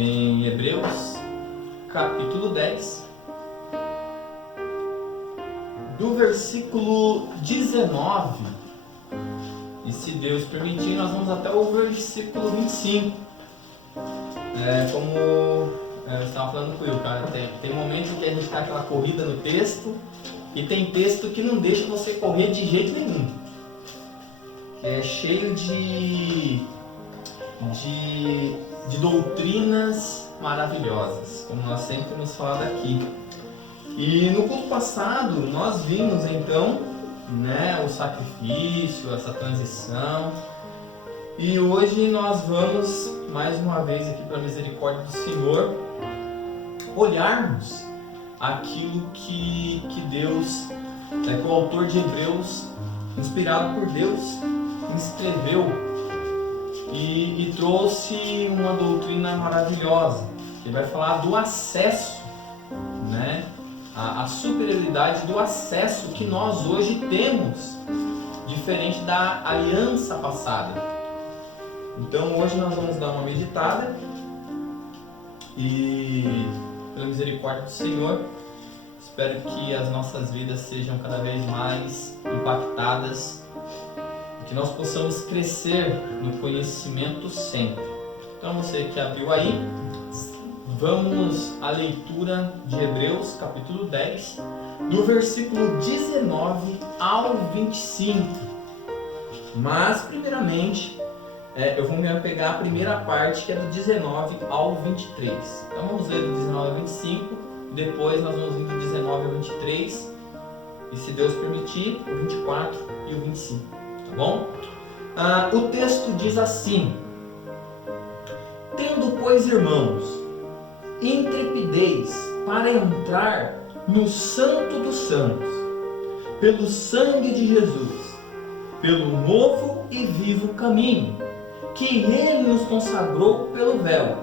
em Hebreus, capítulo 10, do versículo 19, e se Deus permitir, nós vamos até o versículo 25. Como eu estava falando com o Will, cara, tem momentos que a gente está aquela corrida no texto, e tem texto que não deixa você correr de jeito nenhum. É cheio de doutrinas maravilhosas, como nós sempre nos falamos aqui. E no culto passado nós vimos então, o sacrifício, essa transição, e hoje nós vamos mais uma vez aqui pela misericórdia do Senhor olharmos aquilo que Deus, que o autor de Hebreus, inspirado por Deus, escreveu e trouxe uma doutrina maravilhosa, que vai falar do acesso, a superioridade do acesso que nós hoje temos, diferente da aliança passada. Então hoje nós vamos dar uma meditada e, pela misericórdia do Senhor, espero que as nossas vidas sejam cada vez mais impactadas, que nós possamos crescer no conhecimento sempre. Então você que abriu aí, vamos à leitura de Hebreus capítulo 10, do versículo 19 ao 25. Mas primeiramente eu vou me apegar à primeira parte, que é do 19 ao 23. Então vamos ler do 19 ao 25, depois nós vamos vir do 19 ao 23, e se Deus permitir, o 24 e o 25. Tá bom? O texto diz assim: tendo, pois, irmãos, intrepidez para entrar no Santo dos Santos, pelo sangue de Jesus, pelo novo e vivo caminho, que Ele nos consagrou pelo véu,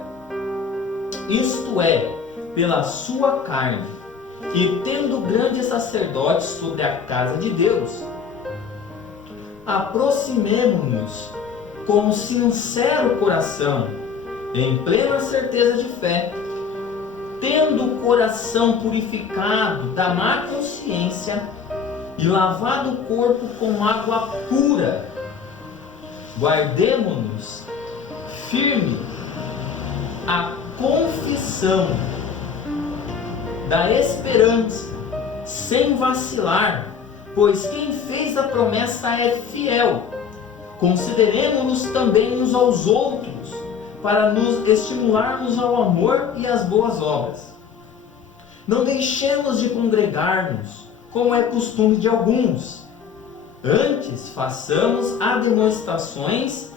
isto é, pela sua carne, e tendo grande sacerdote sobre a casa de Deus, aproximemo-nos com sincero coração, em plena certeza de fé, tendo o coração purificado da má consciência e lavado o corpo com água pura. Guardemo-nos firme a confissão da esperança, sem vacilar, pois quem fez a promessa é fiel. Consideremos-nos também uns aos outros, para nos estimularmos ao amor e às boas obras. Não deixemos de congregar-nos, como é costume de alguns. Antes, façamos demonstrações,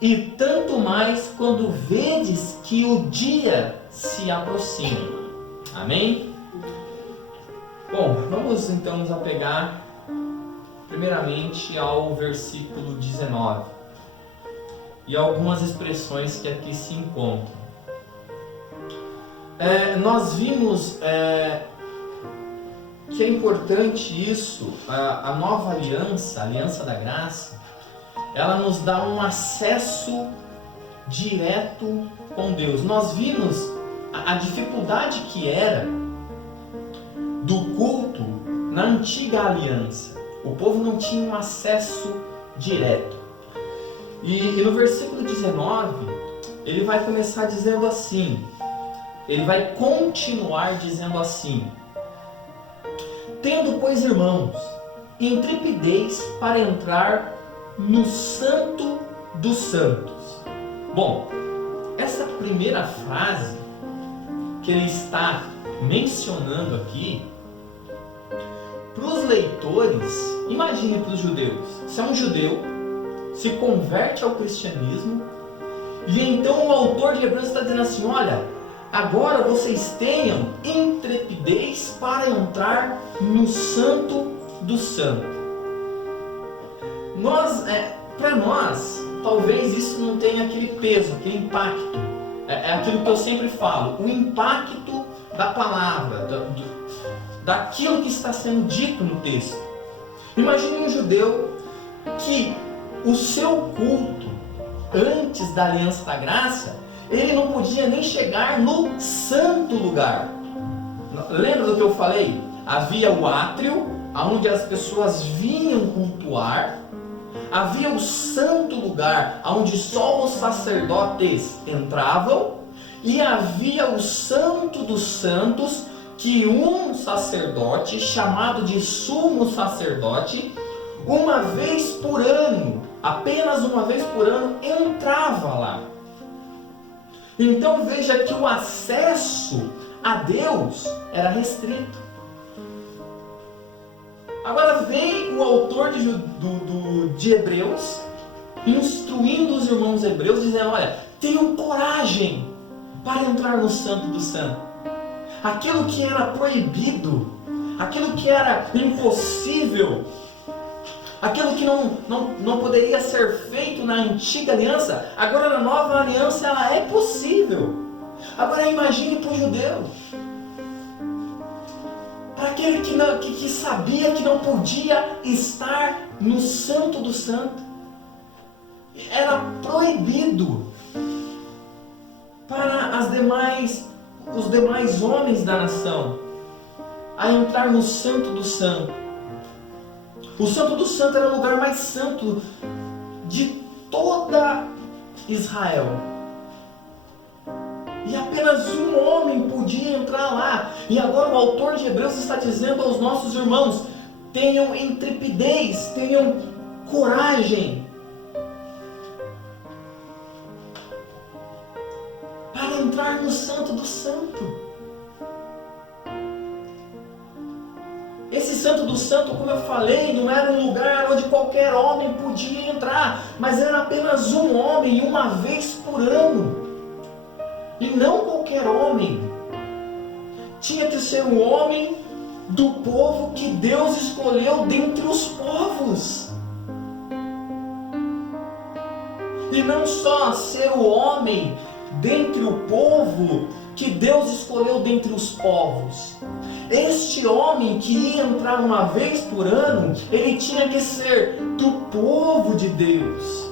e tanto mais quando vedes que o dia se aproxima. Amém? Bom, vamos então nos apegar primeiramente ao versículo 19 e algumas expressões que aqui se encontram. Nós vimos que é importante isso, a nova aliança, a aliança da graça, ela nos dá um acesso direto com Deus. Nós vimos a dificuldade que era do culto na antiga aliança. O povo não tinha um acesso direto. E no versículo 19, ele vai começar dizendo assim, ele vai continuar dizendo assim: tendo, pois, irmãos, intrepidez para entrar no Santo dos Santos. Bom, essa primeira frase que ele está mencionando aqui, para os leitores, imagine para os judeus, se é um judeu, se converte ao cristianismo, e então o autor de Hebreus está dizendo assim: olha, agora vocês tenham intrepidez para entrar no Santo do Santo. Para nós, talvez isso não tenha aquele peso, aquele impacto. É aquilo que eu sempre falo, o impacto da palavra, daquilo que está sendo dito no texto. Imagine um judeu que o seu culto, antes da aliança da graça, ele não podia nem chegar no santo lugar. Lembra do que eu falei? Havia o átrio, onde as pessoas vinham cultuar. Havia o santo lugar, onde só os sacerdotes entravam. E havia o santo dos santos, que um sacerdote, chamado de sumo sacerdote, uma vez por ano, apenas uma vez por ano, entrava lá. Então veja que o acesso a Deus era restrito. Agora vem o autor de Hebreus, instruindo os irmãos hebreus, dizendo: olha, tenham coragem para entrar no Santo do Santo. Aquilo que era proibido, aquilo que era impossível, aquilo que não poderia ser feito na antiga aliança, agora na nova aliança ela é possível. Agora imagine para o judeu, para aquele que sabia que não podia estar no Santo do Santo. Era proibido para os demais homens da nação a entrar no Santo do Santo. O Santo do Santo era o lugar mais santo de toda Israel. E apenas um homem podia entrar lá. E agora o autor de Hebreus está dizendo aos nossos irmãos: tenham intrepidez, tenham coragem para entrar no Santo do Santo. Esse Santo do Santo, como eu falei, não era um lugar onde qualquer homem podia entrar, mas era apenas um homem, uma vez por ano. E não qualquer homem. Tinha que ser um homem do povo que Deus escolheu dentre os povos. E não só ser o homem dentre o povo que Deus escolheu dentre os povos. Este homem que ia entrar uma vez por ano, ele tinha que ser do povo de Deus.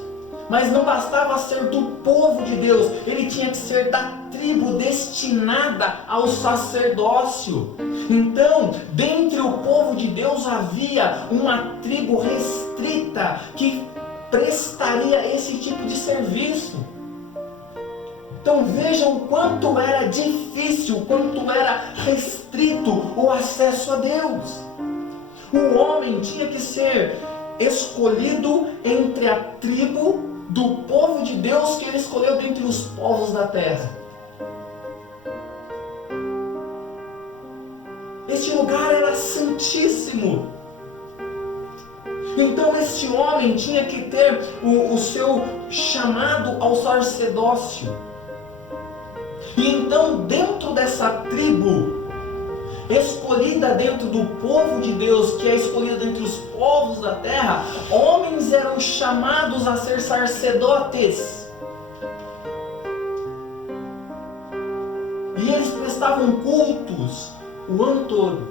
Mas não bastava ser do povo de Deus, ele tinha que ser da tribo destinada ao sacerdócio. Então, dentre o povo de Deus havia uma tribo restrita que prestaria esse tipo de serviço. Então vejam quanto era difícil, quanto era restrito o acesso a Deus. O homem tinha que ser escolhido entre a tribo do povo de Deus que ele escolheu dentre os povos da terra. Este lugar era santíssimo. Então este homem tinha que ter o seu chamado ao sacerdócio. E então dentro dessa tribo, escolhida dentro do povo de Deus, que é escolhida dentre os povos da terra, homens eram chamados a ser sacerdotes. E eles prestavam cultos o ano todo.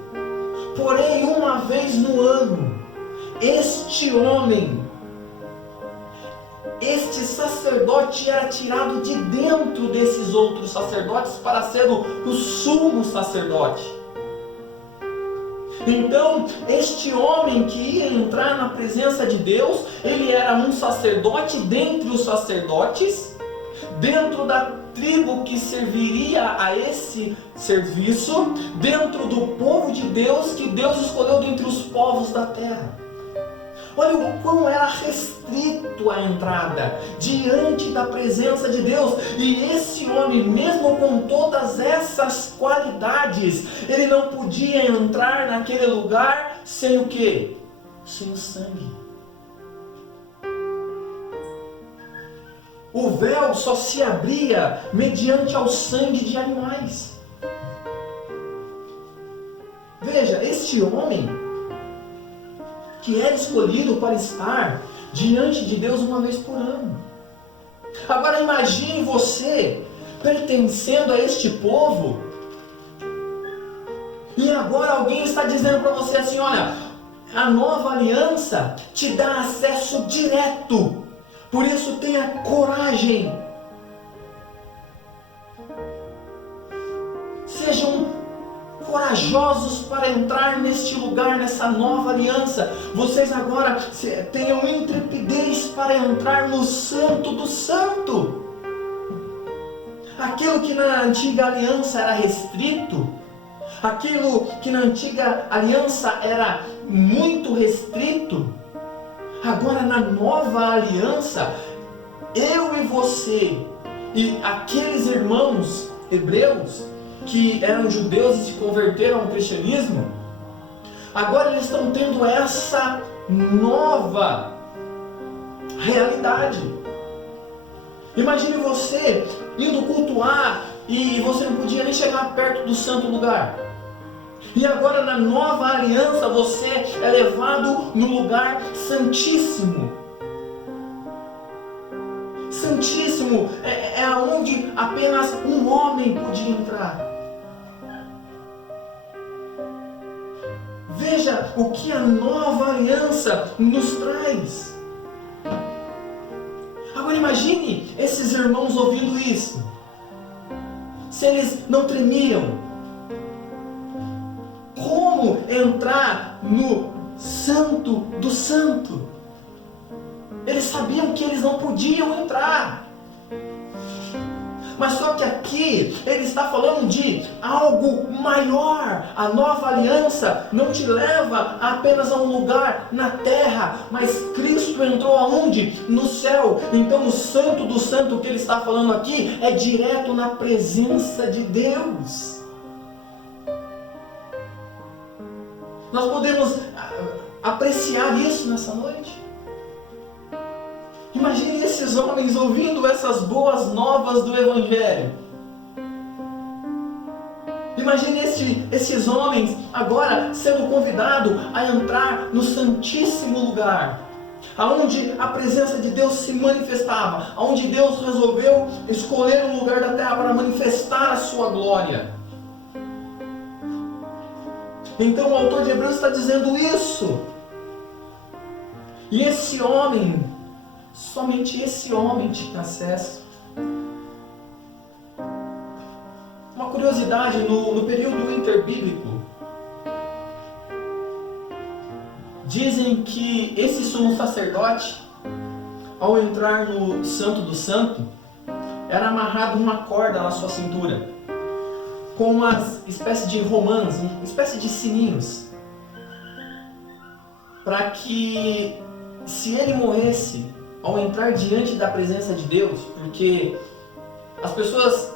Porém, uma vez no ano, este homem, este sacerdote era tirado de dentro desses outros sacerdotes para ser o sumo sacerdote. Então, este homem que ia entrar na presença de Deus, ele era um sacerdote dentre os sacerdotes, dentro da tribo que serviria a esse serviço, dentro do povo de Deus que Deus escolheu dentre os povos da terra. Olha o quão era restrito a entrada diante da presença de Deus. E esse homem, mesmo com todas essas qualidades, ele não podia entrar naquele lugar sem o quê? Sem o sangue. O véu só se abria mediante ao sangue de animais. Veja, este homem que era escolhido para estar diante de Deus uma vez por ano. Agora imagine você pertencendo a este povo, e agora alguém está dizendo para você assim: olha, a nova aliança te dá acesso direto, por isso tenha coragem corajosos para entrar neste lugar, nessa nova aliança. Vocês agora tenham intrepidez para entrar no Santo do Santo. Aquilo que na antiga aliança era restrito, aquilo que na antiga aliança era muito restrito, agora na nova aliança, eu e você e aqueles irmãos hebreus que eram judeus e se converteram ao cristianismo, agora eles estão tendo essa nova realidade. Imagine você indo cultuar e você não podia nem chegar perto do santo lugar. E agora na nova aliança você é levado no lugar santíssimo. Santíssimo é onde apenas um homem podia entrar. Veja o que a nova aliança nos traz. Agora imagine esses irmãos ouvindo isso. Se eles não tremiam, como entrar no Santo do Santo? Eles sabiam que eles não podiam entrar. Mas só que aqui ele está falando de algo maior. A nova aliança não te leva apenas a um lugar na terra, mas Cristo entrou aonde? No céu. Então o Santo do Santo que ele está falando aqui é direto na presença de Deus. Nós podemos apreciar isso nessa noite. Imagine esses homens ouvindo essas boas novas do Evangelho. Imagine esses homens agora sendo convidados a entrar no Santíssimo Lugar, aonde a presença de Deus se manifestava, aonde Deus resolveu escolher um lugar da terra para manifestar a sua glória. Então o autor de Hebreus está dizendo isso. E esse homem, somente esse homem tinha acesso. Uma curiosidade, no período interbíblico, dizem que esse sumo sacerdote, ao entrar no Santo do Santo, era amarrado uma corda na sua cintura, com uma espécie de romãs, uma espécie de sininhos, para que, se ele morresse ao entrar diante da presença de Deus, porque as pessoas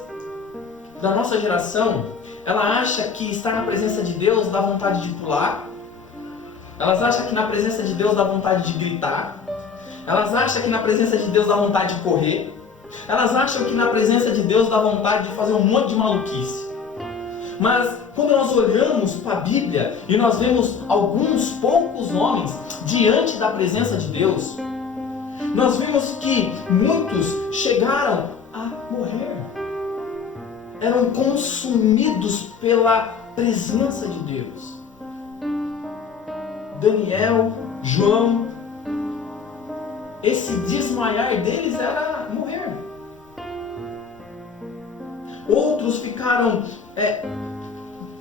da nossa geração, ela acha que estar na presença de Deus dá vontade de pular, elas acham que na presença de Deus dá vontade de gritar, elas acham que na presença de Deus dá vontade de correr, elas acham que na presença de Deus dá vontade de fazer um monte de maluquice. Mas quando nós olhamos para a Bíblia e nós vemos alguns poucos homens diante da presença de Deus, nós vimos que muitos chegaram a morrer. Eram consumidos pela presença de Deus. Daniel, João, esse desmaiar deles era morrer. Outros ficaram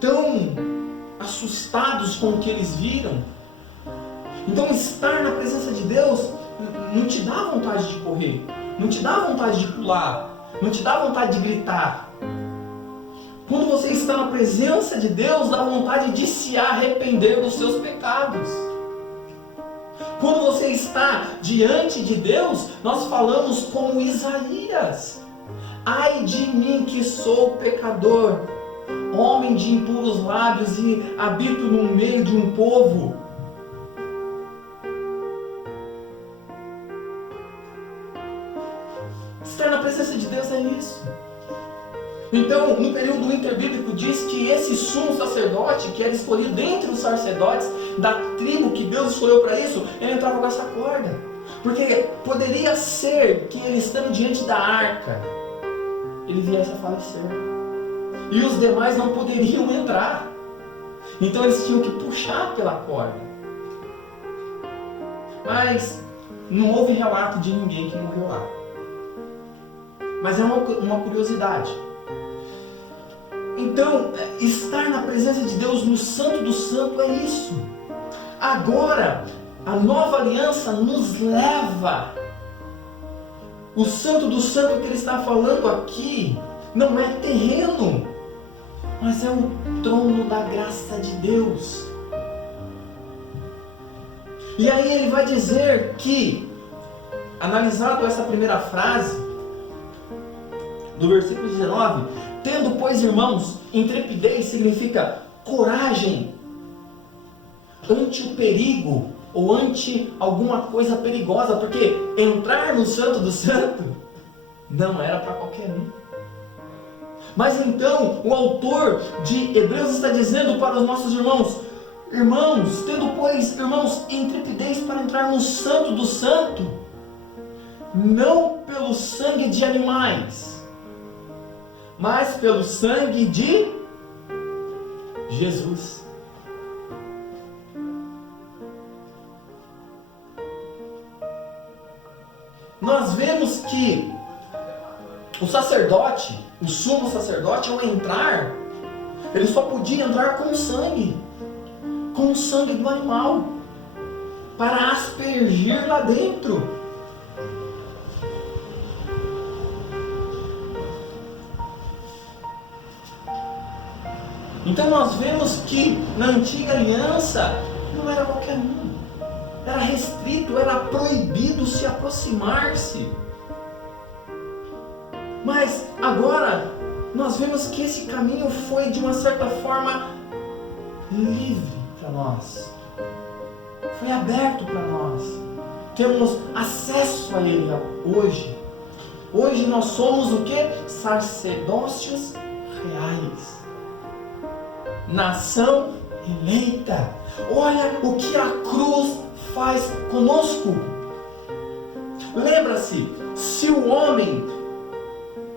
tão assustados com o que eles viram. Então estar na presença de Deus não te dá vontade de correr, não te dá vontade de pular, não te dá vontade de gritar. Quando você está na presença de Deus, dá vontade de se arrepender dos seus pecados. Quando você está diante de Deus, nós falamos como Isaías: ai de mim que sou pecador, homem de impuros lábios e habito no meio de um povo. Estar na presença de Deus é isso. Então, no período interbíblico diz que esse sumo sacerdote, que era escolhido dentre os sacerdotes da tribo que Deus escolheu para isso, ele entrava com essa corda. Porque poderia ser que ele, estando diante da arca, ele viesse a falecer. E os demais não poderiam entrar. Então eles tinham que puxar pela corda. Mas não houve relato de ninguém que morreu lá. Mas é uma curiosidade. Então, estar na presença de Deus, no Santo do Santo, é isso. Agora, a nova aliança nos leva. O Santo do Santo que ele está falando aqui não é terreno, mas é o trono da graça de Deus. E aí ele vai dizer que, analisado essa primeira frase, do versículo 19, tendo, pois, irmãos, intrepidez significa coragem ante o perigo, ou ante alguma coisa perigosa, porque entrar no Santo do Santo não era para qualquer um. Mas então, o autor de Hebreus está dizendo para os nossos irmãos, tendo, pois, irmãos, intrepidez para entrar no Santo do Santo, não pelo sangue de animais, mas pelo sangue de Jesus. Nós vemos que o sacerdote, o sumo sacerdote, ao entrar, ele só podia entrar com o sangue do animal, para aspergir lá dentro. Então nós vemos que na antiga aliança não era qualquer um. Era restrito, era proibido se aproximar-se. Mas agora nós vemos que esse caminho foi de uma certa forma livre para nós. Foi aberto para nós. Temos acesso a ele hoje. Hoje nós somos o que? Sacerdócios reais. Nação eleita. Olha o que a cruz faz conosco. Lembra-se, se o homem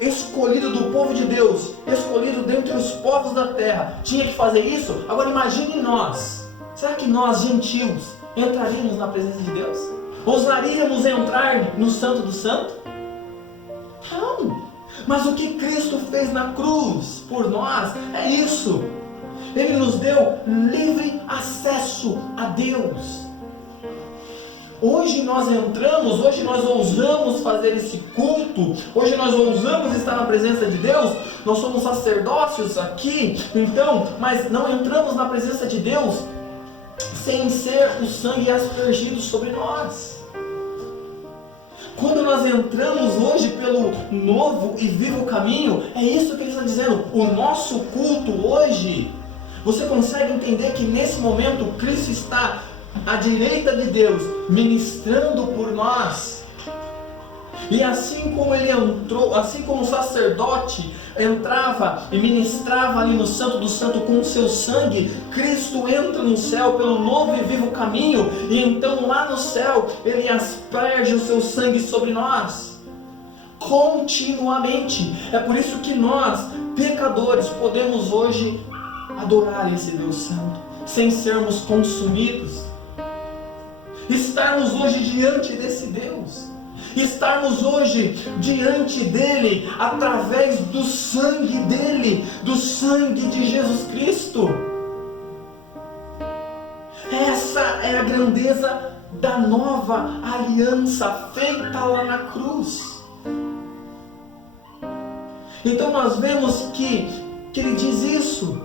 escolhido do povo de Deus, escolhido dentre os povos da terra, tinha que fazer isso, agora imagine nós. Será que nós, gentios, entraríamos na presença de Deus? Ousaríamos entrar no Santo do Santo? Não. Mas o que Cristo fez na cruz por nós é isso. Ele nos deu livre acesso a Deus. Hoje nós entramos, hoje nós ousamos fazer esse culto, hoje nós ousamos estar na presença de Deus, nós somos sacerdócios aqui, então, mas não entramos na presença de Deus sem ser o sangue aspergido sobre nós. Quando nós entramos hoje pelo novo e vivo caminho, é isso que ele está dizendo, o nosso culto hoje, você consegue entender que nesse momento Cristo está à direita de Deus, ministrando por nós. E assim como ele entrou, assim como o sacerdote entrava e ministrava ali no Santo do Santo com o seu sangue, Cristo entra no céu pelo novo e vivo caminho, e então lá no céu ele asperge o seu sangue sobre nós continuamente. É por isso que nós, pecadores, podemos hoje adorar esse Deus Santo sem sermos consumidos. Estarmos hoje diante desse Deus, estarmos hoje diante dele através do sangue dele, do sangue de Jesus Cristo. Essa é a grandeza da nova aliança feita lá na cruz. Então nós vemos que ele diz isso.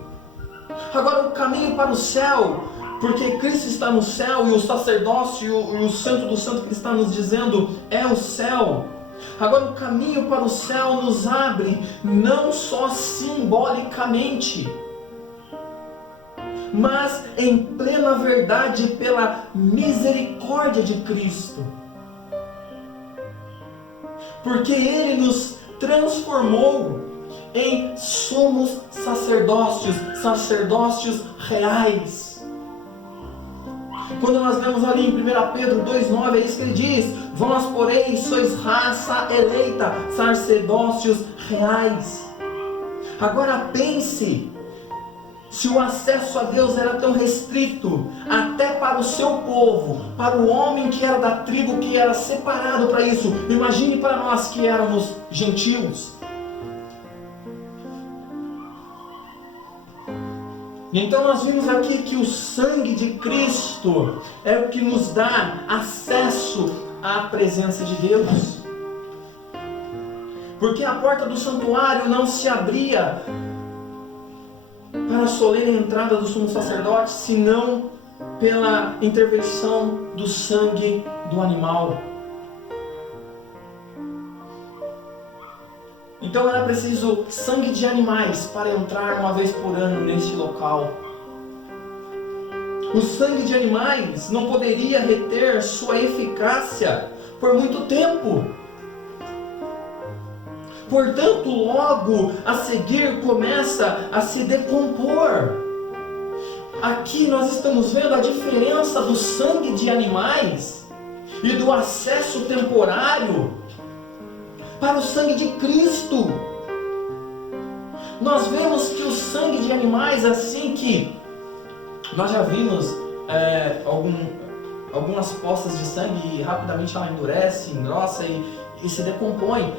Agora o caminho para o céu, porque Cristo está no céu e o sacerdócio e o Santo do Santo que ele está nos dizendo é o céu. Agora o caminho para o céu nos abre não só simbolicamente, mas em plena verdade pela misericórdia de Cristo. Porque Ele nos transformou em somos sacerdócios reais. Quando nós vemos ali em 1 Pedro 2,9, é isso que ele diz: vós, porém, sois raça eleita, sacerdócios reais. Agora pense, se o acesso a Deus era tão restrito, até para o seu povo, para o homem que era da tribo, que era separado para isso, imagine para nós que éramos gentios. Então nós vimos aqui que o sangue de Cristo é o que nos dá acesso à presença de Deus. Porque a porta do santuário não se abria para a solene entrada do sumo sacerdote, senão pela intervenção do sangue do animal. Então era preciso sangue de animais para entrar uma vez por ano neste local. O sangue de animais não poderia reter sua eficácia por muito tempo. Portanto, logo a seguir começa a se decompor. Aqui nós estamos vendo a diferença do sangue de animais e do acesso temporário para o sangue de Cristo. Nós vemos que o sangue de animais, assim que nós já vimos algumas poças de sangue e rapidamente ela endurece, engrossa e se decompõe.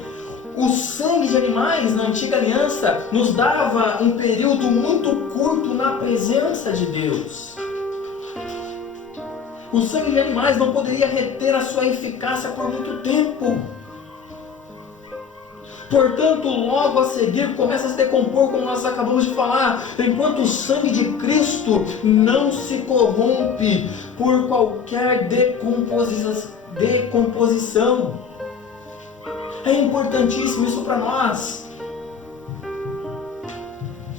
O sangue de animais na antiga aliança nos dava um período muito curto na presença de Deus. O sangue de animais não poderia reter a sua eficácia por muito tempo. Portanto, logo a seguir começa a se decompor, como nós acabamos de falar, enquanto o sangue de Cristo não se corrompe por qualquer decomposição. É importantíssimo isso para nós.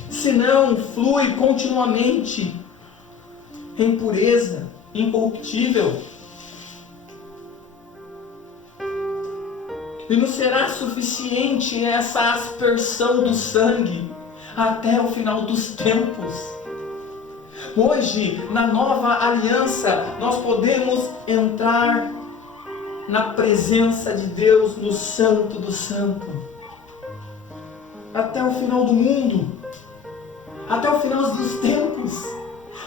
Senão flui continuamente em pureza, incorruptível. E não será suficiente essa aspersão do sangue até o final dos tempos. Hoje, na nova aliança, nós podemos entrar na presença de Deus, no Santo do Santo, até o final do mundo, até o final dos tempos.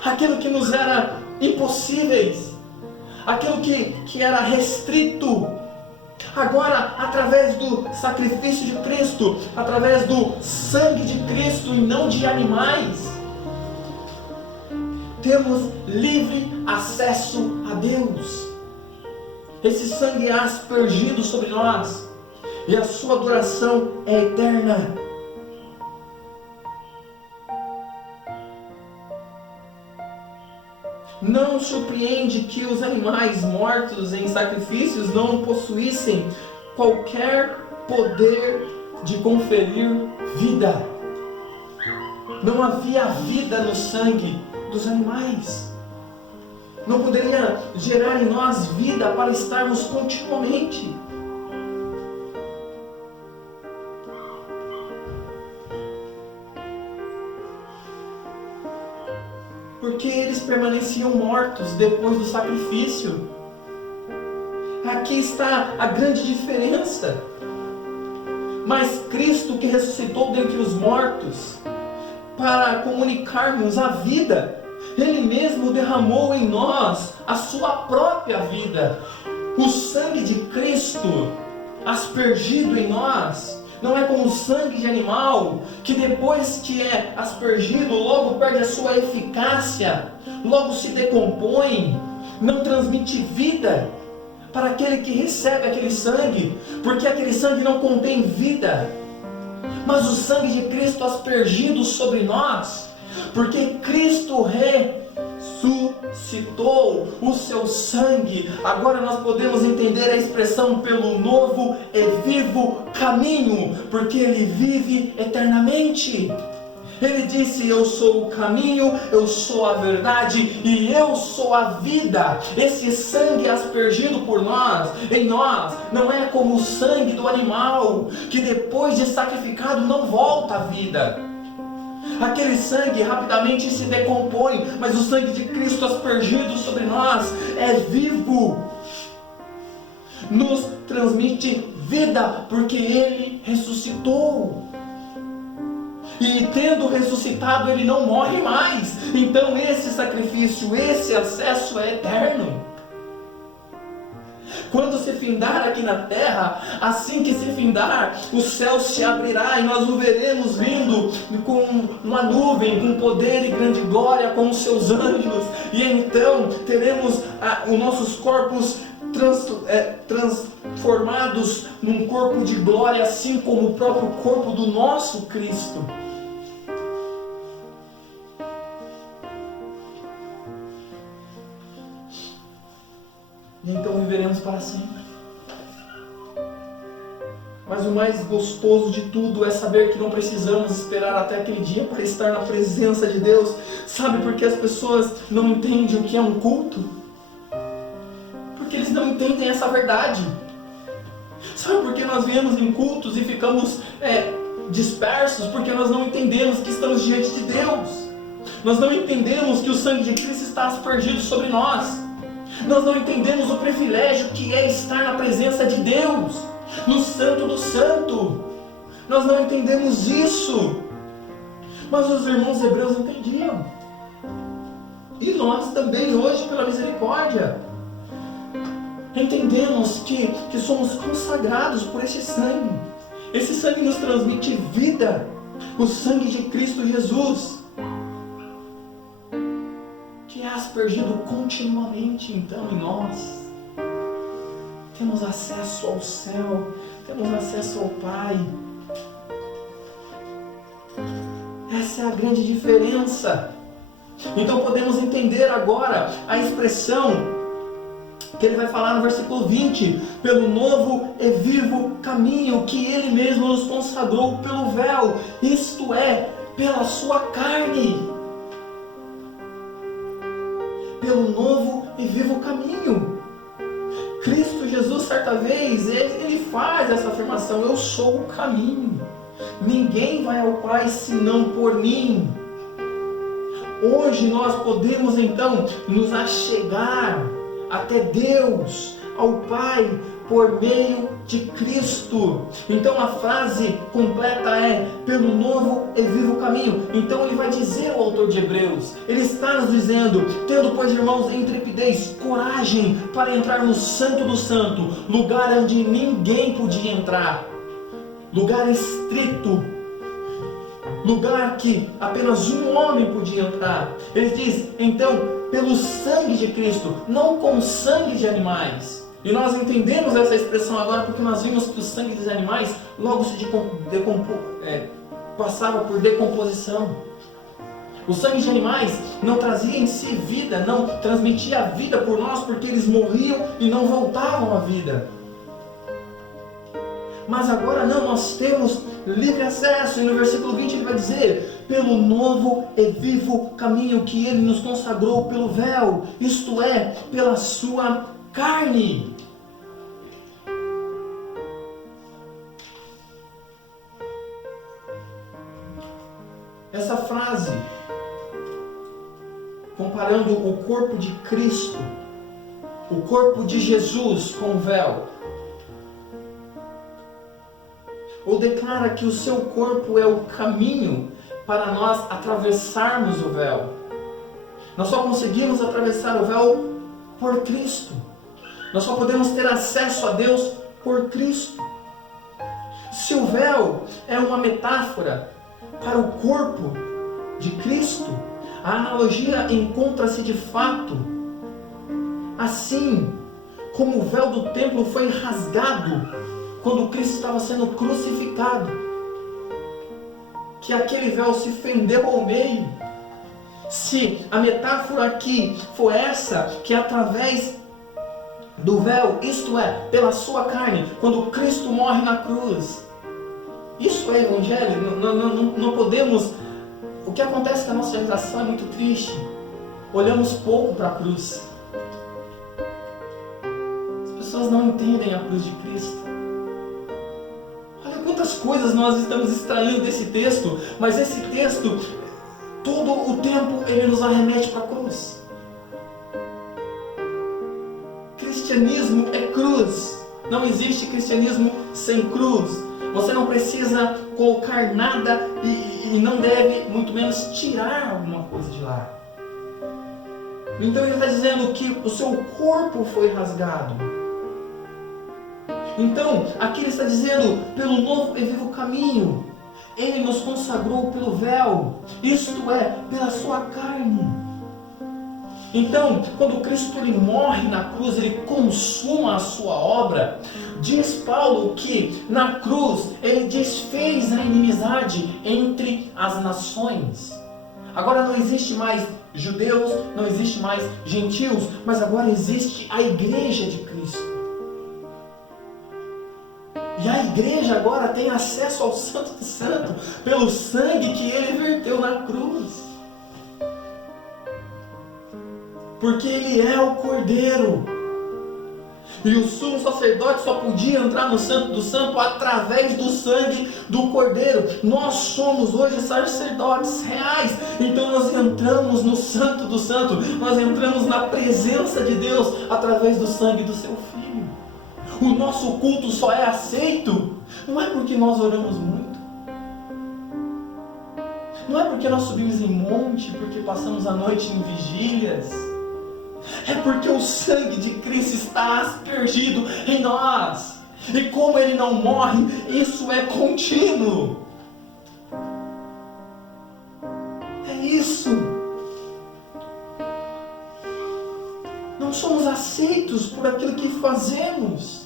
Aquilo que nos era impossíveis, aquilo que era restrito, agora, através do sacrifício de Cristo, através do sangue de Cristo e não de animais, temos livre acesso a Deus. Esse sangue é aspergido sobre nós e a sua duração é eterna. Não surpreende que os animais mortos em sacrifícios não possuíssem qualquer poder de conferir vida. Não havia vida no sangue dos animais. Não poderia gerar em nós vida para estarmos continuamente. Porque eles permaneciam mortos depois do sacrifício. Aqui está a grande diferença. Mas Cristo, que ressuscitou dentre os mortos, para comunicarmos a vida, Ele mesmo derramou em nós a sua própria vida. O sangue de Cristo aspergido em nós não é como o sangue de animal, que depois que é aspergido, logo perde a sua eficácia, logo se decompõe, não transmite vida para aquele que recebe aquele sangue, porque aquele sangue não contém vida. Mas o sangue de Cristo aspergido sobre nós, porque Cristo ressuscitou, o seu sangue, agora nós podemos entender a expressão pelo novo e vivo caminho, porque Ele vive eternamente. Ele disse: eu sou o caminho, eu sou a verdade e eu sou a vida. Esse sangue aspergido por nós, em nós, não é como o sangue do animal, que depois de sacrificado não volta à vida. Aquele sangue rapidamente se decompõe, mas o sangue de Cristo aspergido sobre nós é vivo, nos transmite vida, porque Ele ressuscitou. E tendo ressuscitado, Ele não morre mais. Então esse sacrifício, esse acesso é eterno. Quando se findar aqui na terra, assim que se findar, o céu se abrirá e nós o veremos vindo com uma nuvem, com poder e grande glória, com os seus anjos. E então teremos os nossos corpos transformados num corpo de glória, assim como o próprio corpo do nosso Cristo. E então viveremos para sempre. Mas o mais gostoso de tudo é saber que não precisamos esperar até aquele dia para estar na presença de Deus. Sabe por que as pessoas não entendem o que é um culto? Porque eles não entendem essa verdade. Sabe por que nós viemos em cultos e ficamos dispersos? Porque nós não entendemos que estamos diante de Deus. Nós não entendemos que o sangue de Cristo está aspergido sobre nós. Nós não entendemos o privilégio que é estar na presença de Deus, no Santo do Santo. Nós não entendemos isso. Mas os irmãos hebreus entendiam. E nós também hoje, pela misericórdia, entendemos que somos consagrados por esse sangue. Esse sangue nos transmite vida. O sangue de Cristo Jesus, que é aspergido continuamente então em nós. Temos acesso ao céu, temos acesso ao Pai. Essa é a grande diferença. Então podemos entender agora a expressão que ele vai falar no versículo 20, pelo novo e vivo caminho que ele mesmo nos consagrou pelo véu, isto é, pela sua carne. Pelo novo e vivo caminho. Cristo Jesus, certa vez, ele faz essa afirmação: eu sou o caminho, ninguém vai ao Pai senão por mim. Hoje nós podemos então nos achegar até Deus, ao Pai, por meio de Cristo. Então a frase completa é pelo novo e vivo caminho. Então ele vai dizer, o autor de Hebreus, ele está nos dizendo: tendo, pois, irmãos, intrepidez, coragem para entrar no Santo do Santo, lugar onde ninguém podia entrar, lugar estrito, lugar que apenas um homem podia entrar. Ele diz, então, pelo sangue de Cristo, não com sangue de animais. E nós entendemos essa expressão agora porque nós vimos que o sangue dos animais logo se passava por decomposição. O sangue de animais não trazia em si vida, não transmitia a vida por nós, porque eles morriam e não voltavam à vida. Mas agora não, nós temos livre acesso. E no versículo 20 ele vai dizer: pelo novo e vivo caminho que ele nos consagrou pelo véu, isto é, pela sua carne. Essa frase, comparando o corpo de Cristo, o corpo de Jesus com o véu, ou declara que o seu corpo é o caminho para nós atravessarmos o véu. Nós só conseguimos atravessar o véu por Cristo. Nós só podemos ter acesso a Deus por Cristo. Se o véu é uma metáfora para o corpo de Cristo, a analogia encontra-se de fato. Assim como o véu do templo foi rasgado quando Cristo estava sendo crucificado, que aquele véu se fendeu ao meio. Se a metáfora aqui for essa, que através do véu, isto é, pela sua carne, quando Cristo morre na cruz, isso é evangelho. Não podemos. O que acontece com a nossa geração é muito triste. Olhamos pouco para a cruz. As pessoas não entendem a cruz de Cristo. Olha quantas coisas nós estamos extraindo desse texto, mas esse texto, todo o tempo, ele nos arremete para a cruz. Cristianismo é cruz. Não existe cristianismo sem cruz. Você não precisa colocar nada e não deve, muito menos, tirar alguma coisa de lá. Então ele está dizendo que o seu corpo foi rasgado. Então, aqui ele está dizendo, pelo novo e vivo caminho, ele nos consagrou pelo véu, isto é, pela sua carne. Então, quando Cristo ele morre na cruz, ele consuma a sua obra. Diz Paulo que na cruz ele desfez a inimizade entre as nações. Agora não existe mais judeus, não existe mais gentios, mas agora existe a igreja de Cristo. E a igreja agora tem acesso ao Santo do Santo pelo sangue que ele verteu na cruz. Porque ele é o Cordeiro. E o sumo sacerdote só podia entrar no Santo do Santo através do sangue do Cordeiro. Nós somos hoje sacerdotes reais. Então nós entramos no Santo do Santo. Nós entramos na presença de Deus através do sangue do seu Filho. O nosso culto só é aceito, não é porque nós oramos muito, não é porque nós subimos em monte, porque passamos a noite em vigílias, é porque o sangue de Cristo está aspergido em nós, e como ele não morre, isso é contínuo. É isso. Não somos aceitos por aquilo que fazemos,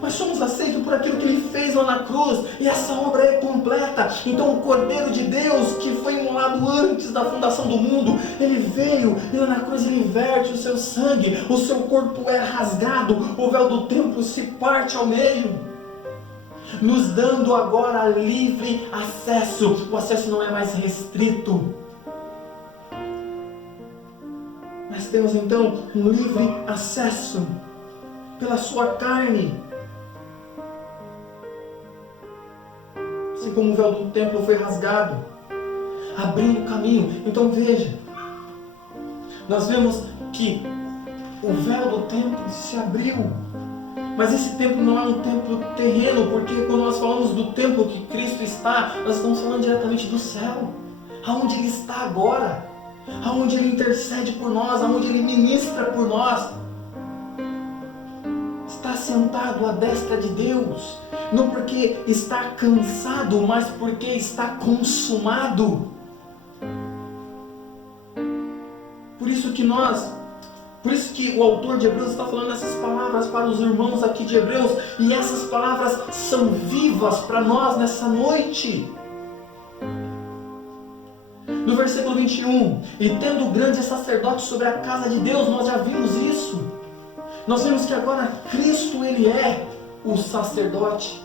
mas somos aceitos por aquilo que ele fez lá na cruz, e essa obra é completa. Então o Cordeiro de Deus, que foi imolado antes da fundação do mundo, ele veio, e lá na cruz ele verte o seu sangue, o seu corpo é rasgado, o véu do templo se parte ao meio, nos dando agora livre acesso. O acesso não é mais restrito. Nós temos então um livre acesso pela sua carne. Assim como o véu do templo foi rasgado, abrindo o caminho. Então veja, nós vemos que o véu do templo se abriu. Mas esse templo não é um templo terreno, porque quando nós falamos do templo que Cristo está, nós estamos falando diretamente do céu, aonde Ele está agora, aonde Ele intercede por nós, aonde Ele ministra por nós. Está sentado à destra de Deus, não porque está cansado, mas porque está consumado. Por isso que o autor de Hebreus está falando essas palavras para os irmãos aqui de Hebreus, e essas palavras são vivas para nós nessa noite. No versículo 21, e tendo grande sacerdote sobre a casa de Deus, nós já vimos isso. Nós vimos que agora Cristo, Ele é o sacerdote.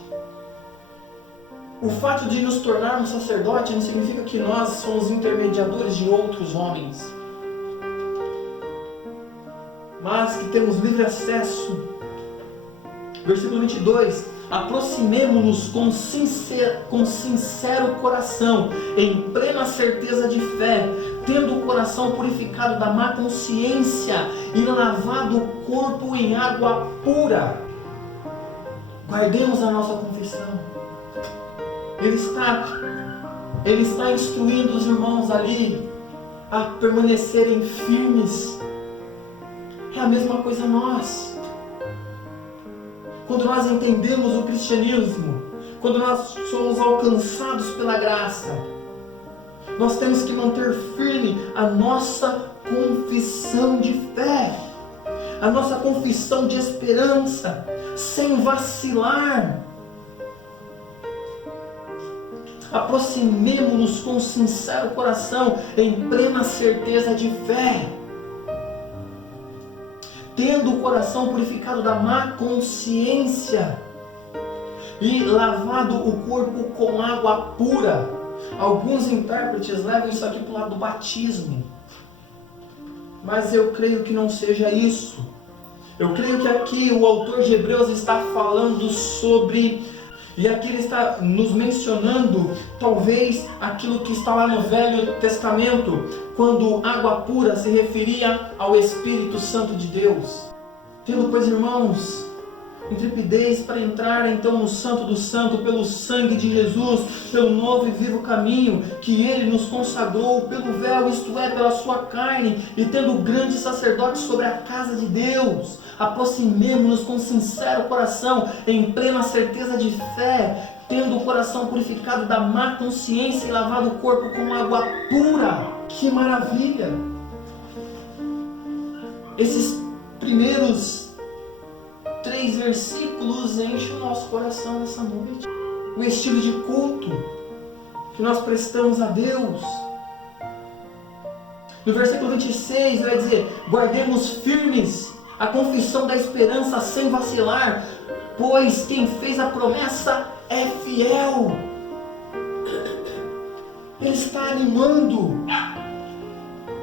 O fato de nos tornarmos sacerdote não significa que nós somos intermediadores de outros homens, mas que temos livre acesso. Versículo 22, aproximemo-nos com sincero coração, em plena certeza de fé, tendo o coração purificado da má consciência e lavado o corpo em água pura. Guardemos a nossa confissão. Ele está instruindo os irmãos ali a permanecerem firmes. É a mesma coisa nós. Quando nós entendemos o cristianismo, quando nós somos alcançados pela graça, nós temos que manter firme a nossa confissão de fé, a nossa confissão de esperança, sem vacilar. Aproximemo-nos com sincero coração, em plena certeza de fé, tendo o coração purificado da má consciência e lavado o corpo com água pura. Alguns intérpretes levam isso aqui para o lado do batismo, mas eu creio que não seja isso. Eu creio que aqui o autor de Hebreus está falando sobre, e aqui ele está nos mencionando talvez aquilo que está lá no Velho Testamento, quando água pura se referia ao Espírito Santo de Deus. Tendo, pois, irmãos, intrepidez para entrar então no Santo do Santo pelo sangue de Jesus, pelo novo e vivo caminho que Ele nos consagrou, pelo véu, isto é, pela sua carne, e tendo o grande sacerdote sobre a casa de Deus, aproximemo-nos com sincero coração, em plena certeza de fé, tendo o coração purificado da má consciência e lavado o corpo com água pura. Que maravilha! Esses primeiros 3 versículos enchem o nosso coração nessa noite. O estilo de culto que nós prestamos a Deus. No versículo 26 vai dizer: guardemos firmes a confissão da esperança sem vacilar, pois quem fez a promessa é fiel. Ele está animando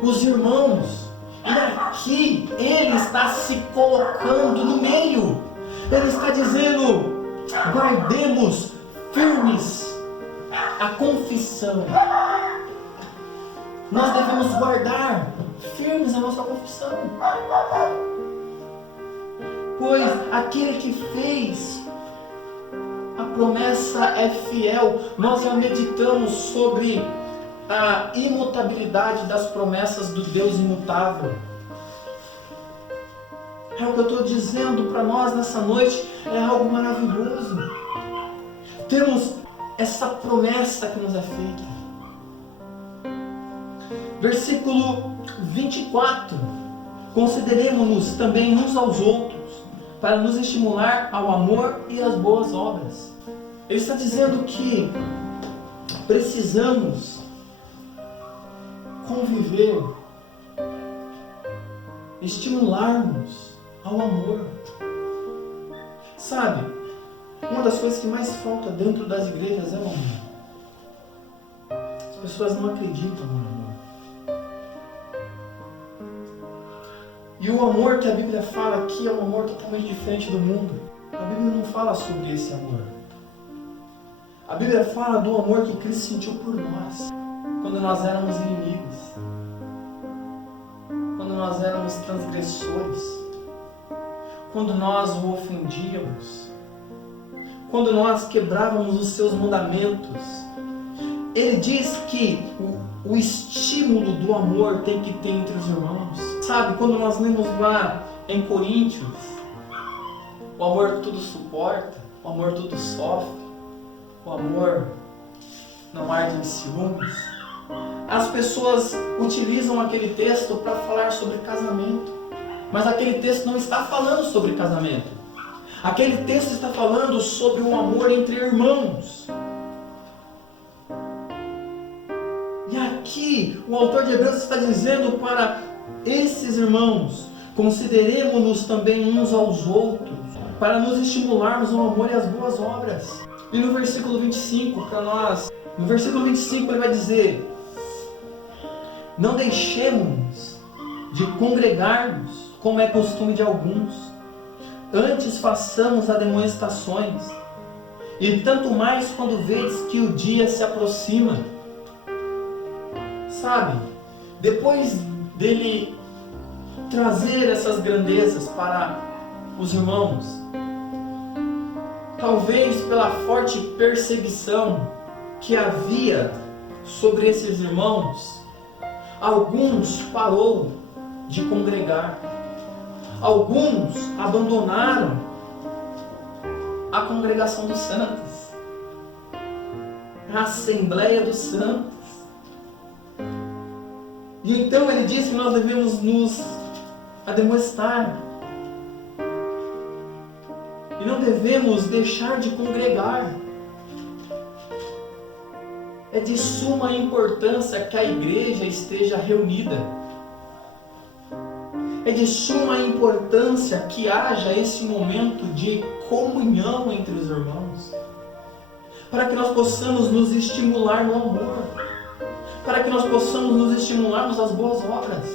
os irmãos. E aqui Ele está se colocando no meio. Ele está dizendo: guardemos firmes a confissão. Nós devemos guardar firmes a nossa confissão. Pois aquele que fez a promessa é fiel. Nós já meditamos sobre a imutabilidade das promessas do Deus imutável. É o que eu estou dizendo para nós nessa noite, é algo maravilhoso. Temos essa promessa que nos é feita. Versículo 24: consideremo-nos também uns aos outros, para nos estimular ao amor e às boas obras. Ele está dizendo que precisamos conviver, estimular-nos ao amor. Sabe, uma das coisas que mais falta dentro das igrejas é o amor. As pessoas não acreditam no amor. E o amor que a Bíblia fala aqui é um amor totalmente diferente do mundo. A Bíblia não fala sobre esse amor. A Bíblia fala do amor que Cristo sentiu por nós, quando nós éramos inimigos, quando nós éramos transgressores, quando nós o ofendíamos, quando nós quebrávamos os seus mandamentos. Ele diz que o estímulo do amor tem que ter entre os irmãos. Sabe, quando nós lemos lá em Coríntios, o amor tudo suporta, o amor tudo sofre, o amor não arde em ciúmes. As pessoas utilizam aquele texto para falar sobre casamento, mas aquele texto não está falando sobre casamento. Aquele texto está falando sobre o amor entre irmãos. E aqui o autor de Hebreus está dizendo para esses irmãos: consideremo-nos também uns aos outros, para nos estimularmos ao amor e às boas obras. E no versículo 25, para nós, no versículo 25 ele vai dizer: não deixemos de congregar-nos, como é costume de alguns, antes façamos admoestações, e tanto mais quando vedes que o dia se aproxima. Sabe, depois dele trazer essas grandezas para os irmãos, talvez pela forte perseguição que havia sobre esses irmãos, alguns parou de congregar, alguns abandonaram a congregação dos santos, a Assembleia dos Santos. E então ele diz que nós devemos nos admoestar e não devemos deixar de congregar. É de suma importância que a igreja esteja reunida. É de suma importância que haja esse momento de comunhão entre os irmãos, para que nós possamos nos estimular no amor, para que nós possamos nos estimularmos às boas obras.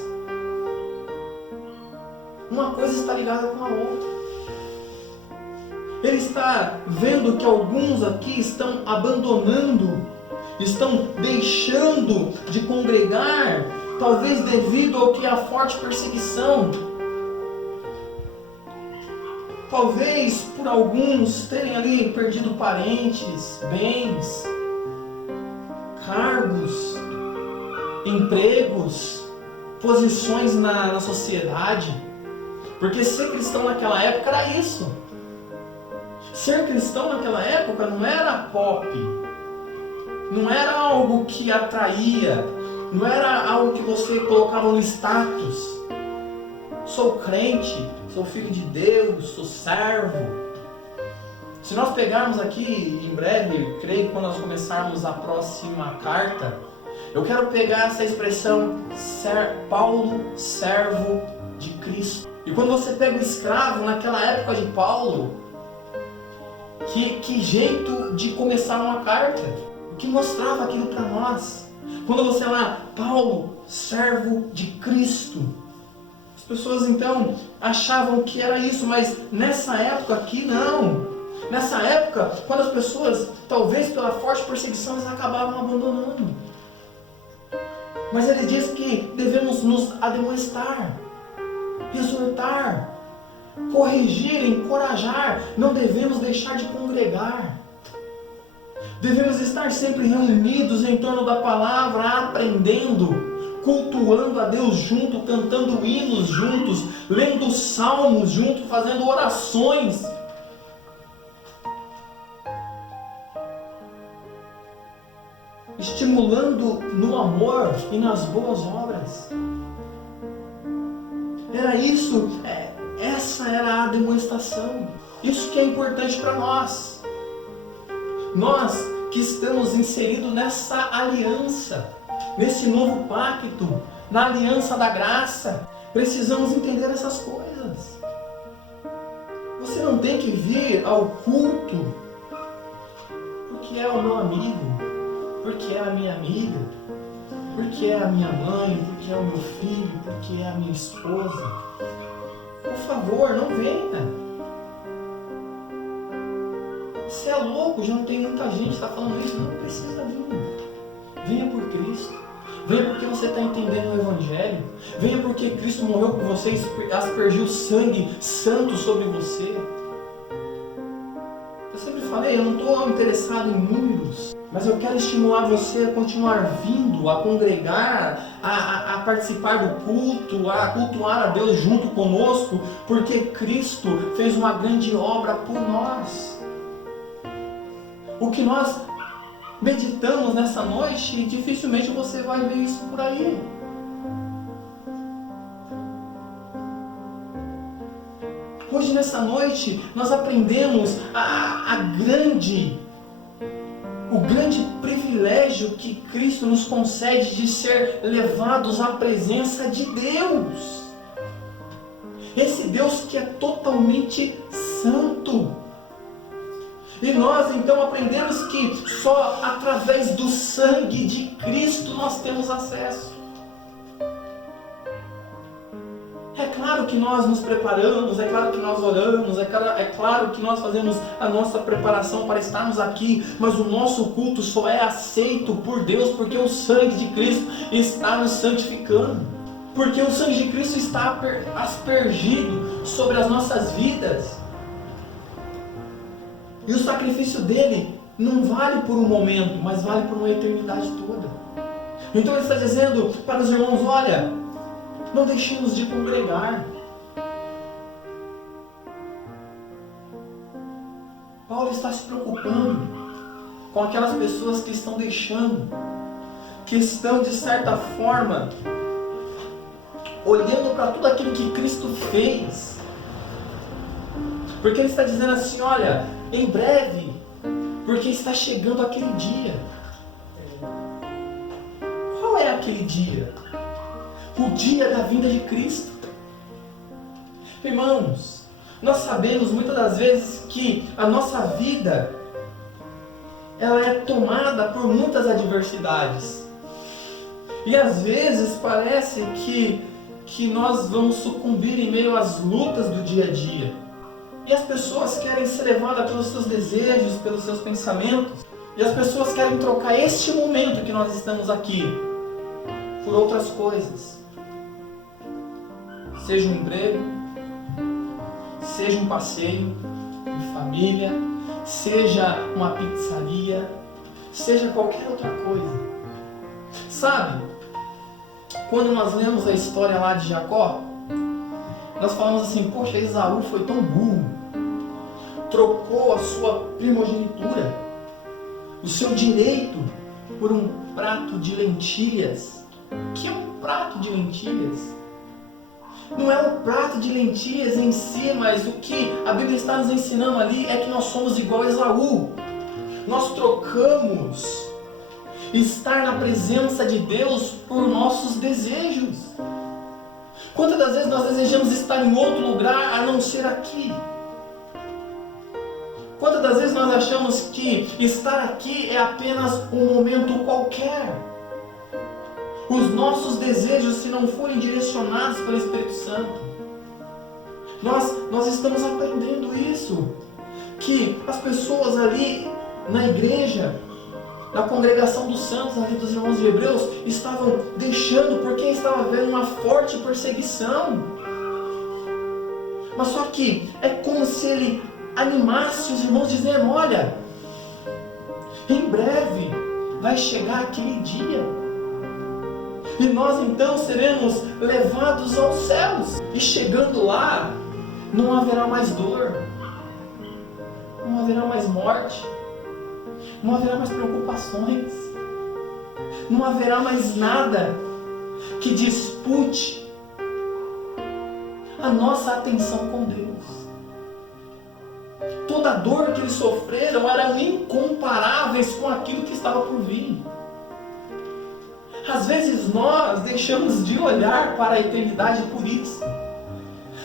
Uma coisa está ligada com a outra. Ele está vendo que alguns aqui estão abandonando, estão deixando de congregar, talvez devido ao que é a forte perseguição. talvez por alguns terem ali perdido parentes, bens, cargos, empregos, posições na sociedade. Porque ser cristão naquela época era isso. Ser cristão naquela época não era pop, não era algo que atraía, não era algo que você colocava no status. Sou crente, sou filho de Deus, sou servo. Se nós pegarmos aqui em breve, creio que quando nós começarmos a próxima carta, eu quero pegar essa expressão Paulo, servo de Cristo. E quando você pega o escravo naquela época de Paulo, que jeito de começar uma carta, o que mostrava aquilo para nós. Quando você lá, Paulo, servo de Cristo. As pessoas então achavam que era isso, mas nessa época aqui não. Nessa época, quando as pessoas, talvez pela forte perseguição, elas acabavam abandonando. Mas ele diz que devemos nos admoestar, exortar, corrigir, encorajar. Não devemos deixar de congregar. Devemos estar sempre reunidos em torno da palavra, aprendendo, cultuando a Deus junto, cantando hinos juntos, lendo salmos juntos, fazendo orações. Estimulando no amor e nas boas obras. Era isso, essa era a demonstração. Isso que é importante para nós. Nós que estamos inseridos nessa aliança, nesse novo pacto, na aliança da graça, precisamos entender essas coisas. Você não tem que vir ao culto porque é o meu amigo, porque é a minha amiga, porque é a minha mãe, porque é o meu filho, porque é a minha esposa. Por favor, não venha. Você é louco, já não tem muita gente que está falando isso. Não precisa vir. Venha por Cristo. Venha porque você está entendendo o Evangelho. Venha porque Cristo morreu por você e aspergiu sangue santo sobre você. Eu sempre falei, eu não estou interessado em números, mas eu quero estimular você a continuar vindo, a congregar, a participar do culto, a cultuar a Deus junto conosco, porque Cristo fez uma grande obra por nós. O que nós meditamos nessa noite, dificilmente você vai ver isso por aí. Hoje, nessa noite, nós aprendemos o grande privilégio que Cristo nos concede de ser levados à presença de Deus. Esse Deus que é totalmente santo. E nós então aprendemos que só através do sangue de Cristo nós temos acesso. É claro que nós nos preparamos, é claro que nós oramos, é claro que nós fazemos a nossa preparação para estarmos aqui, mas o nosso culto só é aceito por Deus porque o sangue de Cristo está nos santificando. Porque o sangue de Cristo está aspergido sobre as nossas vidas. E o sacrifício dele não vale por um momento, mas vale por uma eternidade toda. Então ele está dizendo para os irmãos, olha, não deixemos de congregar. Paulo está se preocupando com aquelas pessoas que estão deixando, que estão de certa forma olhando para tudo aquilo que Cristo fez. Porque ele está dizendo assim, olha, em breve, porque está chegando aquele dia. Qual é aquele dia? O dia da vinda de Cristo. Irmãos, nós sabemos muitas das vezes que a nossa vida ela é tomada por muitas adversidades. E às vezes parece que nós vamos sucumbir em meio às lutas do dia a dia. E as pessoas querem ser levadas pelos seus desejos, pelos seus pensamentos. E as pessoas querem trocar este momento que nós estamos aqui por outras coisas. Seja um emprego, seja um passeio em família, seja uma pizzaria, seja qualquer outra coisa. Sabe, quando nós lemos a história lá de Jacó, nós falamos assim, poxa, Esaú foi tão burro, trocou a sua primogenitura, o seu direito, por um prato de lentilhas. O que é um prato de lentilhas? Não é o prato de lentilhas em si, mas o que a Bíblia está nos ensinando ali é que nós somos igual a Esaú. Nós trocamos estar na presença de Deus por nossos desejos. Quantas das vezes nós desejamos estar em outro lugar a não ser aqui? Quantas das vezes nós achamos que estar aqui é apenas um momento qualquer? Os nossos desejos, se não forem direcionados pelo Espírito Santo, nós estamos aprendendo isso, que as pessoas ali na igreja, na congregação dos santos, ali dos irmãos de Hebreus, estavam deixando porque estava havendo uma forte perseguição. Mas só que é como se ele animasse os irmãos dizendo, olha, em breve vai chegar aquele dia e nós então seremos levados aos céus, e chegando lá não haverá mais dor, não haverá mais morte, não haverá mais preocupações, não haverá mais nada que dispute a nossa atenção com Deus. Toda a dor que eles sofreram eram incomparáveis com aquilo que estava por vir. Às vezes nós deixamos de olhar para a eternidade por isso.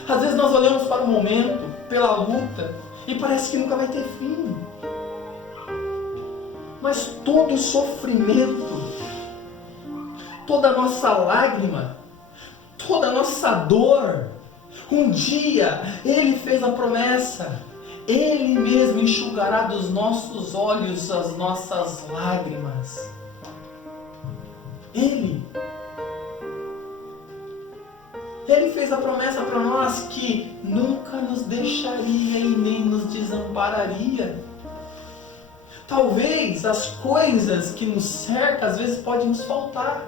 Às vezes nós olhamos para o momento, pela luta, e parece que nunca vai ter fim. Mas todo o sofrimento, toda a nossa lágrima, toda a nossa dor, um dia Ele fez a promessa, Ele mesmo enxugará dos nossos olhos as nossas lágrimas. Ele fez a promessa para nós que nunca nos deixaria e nem nos desampararia. Talvez as coisas que nos cercam às vezes podem nos faltar.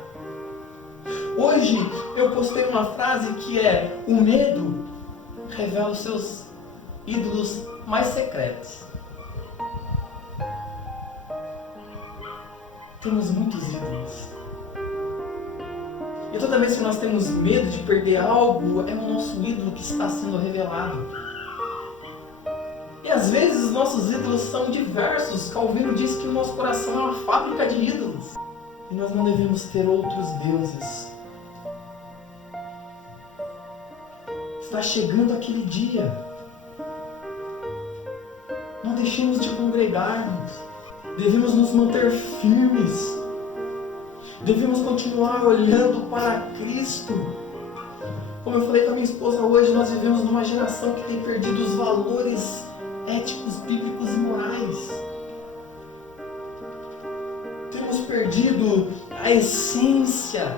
Hoje eu postei uma frase que é: o medo revela os seus ídolos mais secretos. Temos muitos ídolos. E toda vez que nós temos medo de perder algo, é o nosso ídolo que está sendo revelado. E às vezes os nossos ídolos são diversos. Calvino diz que o nosso coração é uma fábrica de ídolos. E nós não devemos ter outros deuses. Está chegando aquele dia. Não deixemos de congregar-nos. Devemos nos manter firmes. Devemos continuar olhando para Cristo. Como eu falei com a minha esposa hoje, nós vivemos numa geração que tem perdido os valores éticos, bíblicos e morais. Temos perdido a essência.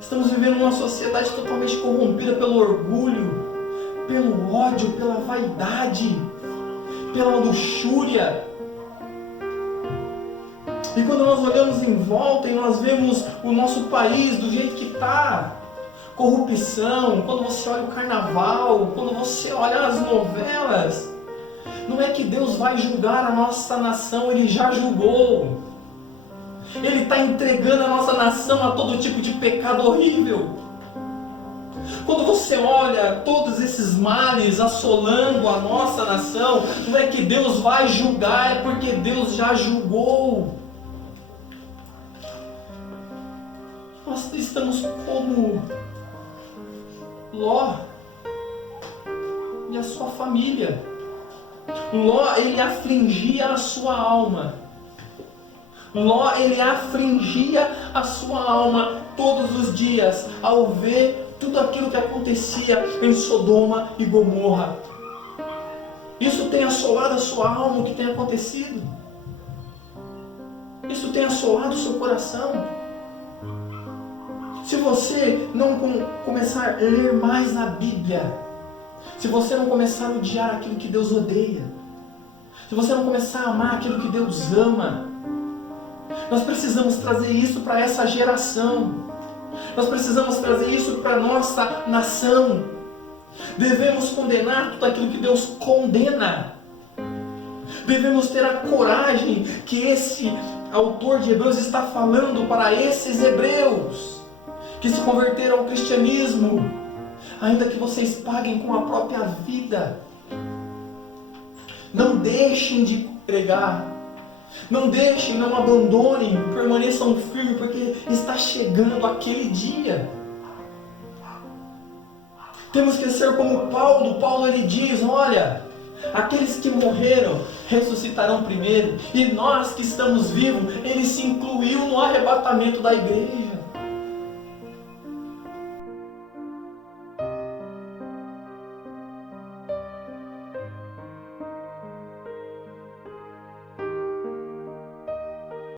Estamos vivendo numa sociedade totalmente corrompida pelo orgulho, pelo ódio, pela vaidade, pela luxúria. E quando nós olhamos em volta e nós vemos o nosso país do jeito que está, corrupção, quando você olha o carnaval, quando você olha as novelas, não é que Deus vai julgar a nossa nação, Ele já julgou. Ele está entregando a nossa nação a todo tipo de pecado horrível. Quando você olha todos esses males assolando a nossa nação, não é que Deus vai julgar, é porque Deus já julgou. Nós estamos como Ló e a sua família. Ló, ele afligia a sua alma. Ló, ele afligia a sua alma todos os dias ao ver tudo aquilo que acontecia em Sodoma e Gomorra. Isso tem assolado a sua alma, o que tem acontecido. Isso tem assolado o seu coração. Se você não começar a ler mais na Bíblia, se você não começar a odiar aquilo que Deus odeia, se você não começar a amar aquilo que Deus ama, nós precisamos trazer isso para essa geração. Nós precisamos trazer isso para a nossa nação. Devemos condenar tudo aquilo que Deus condena. Devemos ter a coragem que esse autor de Hebreus está falando para esses hebreus que se converteram ao cristianismo, ainda que vocês paguem com a própria vida. Não deixem de pregar, não deixem, não abandonem, permaneçam firmes, porque está chegando aquele dia. Temos que ser como Paulo. Paulo ele diz, olha, aqueles que morreram ressuscitarão primeiro, e nós que estamos vivos, ele se incluiu no arrebatamento da igreja.